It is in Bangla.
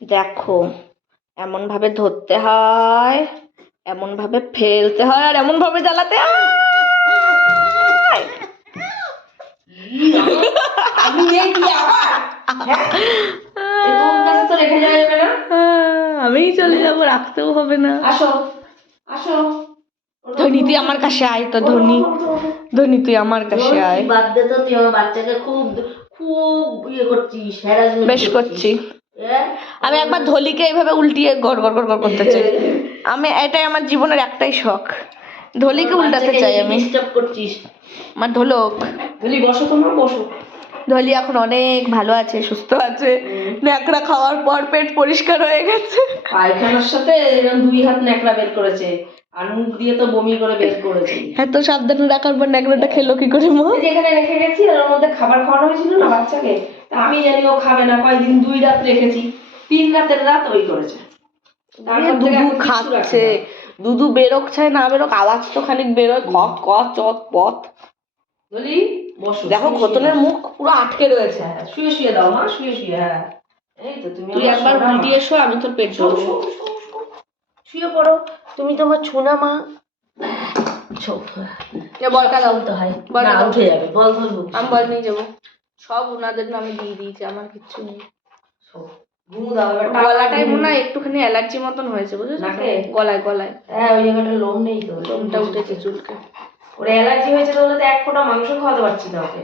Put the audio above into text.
দেখো, এমন ভাবে ধরতে হয়, এমন ভাবে ফেলতে হয়, আর এমন ভাবে জ্বালাতে হয়। আমি আমিই চলে যাবো, রাখতেও হবে না। আসো আসো, ধনী তুই আমার কাছে আয় তো। ধনী ধনী তুই আমার কাছে আয়। বাদ দে তো, তুই আমার বাচ্চাকে খুব খুব ইয়ে করছিস, বেশ করছি। আমি একবার ধলিকে এইভাবে উল্টিয়ে গড় গড় গড় গড় করতে চাই। আমি এটাই আমার জীবনের একটাই শখ, ধলিকে উল্টাতে চাই আমি। ডিস্টার্ব করছিস আমার ঢোলক। ধলি, বসো তোমার, বসো। ধলি এখন অনেক ভালো আছে, সুস্থ আছে। ন্যাকড়া খাওয়ার পর পেট পরিষ্কার হয়ে গেছে। পায়খানার সাথে এরকম 2 হাত ন্যাকড়া বের করেছে, আর মুখ দিয়ে তো বমি করে বের করেছে। এত সাবধানে রাখার পর ন্যাকড়াটা খেলো কি করে মা? যেখানে রেখে গেছি ওর মধ্যে খাবার খাওয়ানো হয়েছিল না বাচ্চাকে, তা আমি জানি ও খাবে না, কয়েকদিন 2 রাত রেখেছি, 3 রাতের রাত ওই করেছে। দুধু খাচ্ছে, দুধু বেরোক চায় না বেরোক, আওয়াজ তো খানিক বেরোয়, কত কত চত পথ। বলি বসো, দেখো খোতনের মুখ পুরো আটকে রয়েছে। শুয়ে শুয়ে দাও মা, শুয়ে শুয়ে। হ্যাঁ, এই তো তুমি তুই একবার উল্টিয়ে এসো, আমি তোর পেট ধরবো। শুয়ে পড়ো, তুমি তোমার ছোনা মা। বলটা দাও তো হয়, বলটা দাও। উঠে যাবে, বল ধরবো। আমি বল নিয়ে যাবো, সব ওনাদের নামে দিয়ে দিয়েছি, আমার কিচ্ছু নেই। ঘুমু দাও এবার। গলাটাই মনে হয় একটুখানি অ্যালার্জি মতন হয়েছে, বুঝেছো? গলায় গলায়। হ্যাঁ, ওই জায়গাটা লোম নেই তো, লোমটা উঠেছে চুলকে। ওর অ্যালার্জি হয়েছে, তাহলে তো 1 ফোঁটা মাংস খাওয়াতে পারছি না ওকে।